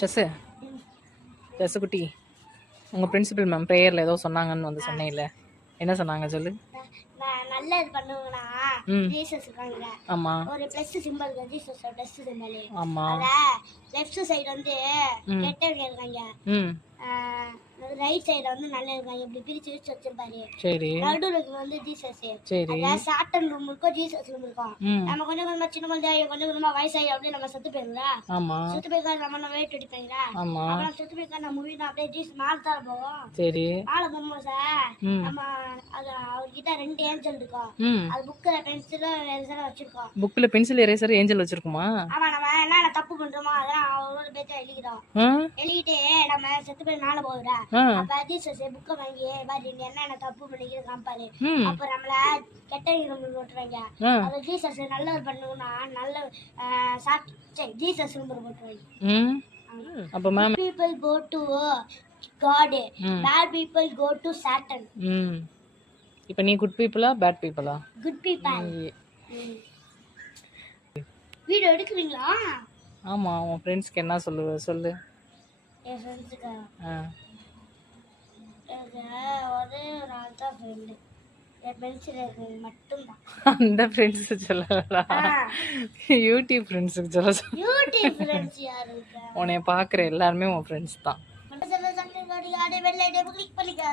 Chess chess குட்டி, உங்கள் principal ma'am ப்ரேயரில் ஏதோ சொன்னாங்கன்னு வந்து சொன்னேன்ல, என்ன சொன்னாங்க சொல்லு. நல்லது பண்ணுங்கன்னா ஜீசஸ் இருக்காங்க. ஆமா. ஒரு பிளஸ் சிம்பல் இருக்கு, ஜீசஸ் பிளஸ் சிம்பல். ஆமா. அத லெஃப்ட் சைடு வந்து கெட்டவங்க இருக்காங்க, ரைட் சைடு வந்து நல்ல இருக்காங்க. இப்படி பிரிச்சு பிரிச்சு வச்சிருப்பாரு. சரி. நடுவுல வந்து ஜீசஸ். சரி. அத சாட்டன் ரூம் இருக்கும், ஜீசஸ் ரூம் இருக்கும். நம்ம கொஞ்சம் கொஞ்சமா சின்ன குழந்தை கொஞ்சம் கொஞ்சமா வயசாயி அப்படியே நம்ம செத்து போயிருங்களா. ஆமா. செத்து போயிருக்கா நம்ம வெயிட் அடிப்பீங்களா. ஆமா. அப்புறம் செத்து போயிருக்கா நம்ம மூவி தான் அப்படியே ஜீசஸ் மேல தான் போவோம். சரி. மேல போகும்போது சார் நம்ம அது அவர்கிட்ட 2 ஏஞ்சல் இருக்கும். அது புக்ல பென்சில் எரேசர் வச்சிருக்கோம். புக்ல பென்சில் எரேசர் ஏஞ்சல் வச்சிருக்குமா? ஆமா. நம்ம என்ன தப்பு பண்றோமோ அதான் அவரோட பேச்ச எழுதிக்கிறோம். எழுதிட்டு நம்ம செத்து போய் நாள போகுறா. அப்ப ஜீசஸ் புக்க வாங்கி பாரு நீ என்ன தப்பு பண்ணிக்கிற காம்பாரு. அப்ப நம்மள கெட்ட இரும்பு போட்டுறாங்க. அது ஜீசஸ் நல்லது பண்ணுனா நல்ல ஜீசஸ் நம்பர் போட்டுறாங்க. அப்ப ma'am people go to God, bad people go to Satan. இப்போ நீ குட் பீப்புளா பேட் பீப்புளா? Good people. வீடியோ எடுக்குறீங்களா? ஆமா. உன் ஃப்ரெண்ட்ஸ்க்கு என்ன சொல்லுவ சொல்லு. என் ஃப்ரெண்ட்ஸ்க்கு ஒரே ஒரு ஆள் தான் ஃப்ரெண்டு, என் பென்சில் இருக்கிறது மட்டும்தான். அந்த ஃப்ரெண்ட்ஸ் சொல்லலாம், யூடியூப் ஃப்ரெண்ட்ஸுக்கு சொல்ல. யூடியூப் ஃப்ரெண்ட்ஸ் யாரு இருக்கா? உன்னை பார்க்குற எல்லாருமே உன் ஃப்ரெண்ட்ஸ் தான். வெள்ளை கிளிக் பண்ணிக்க.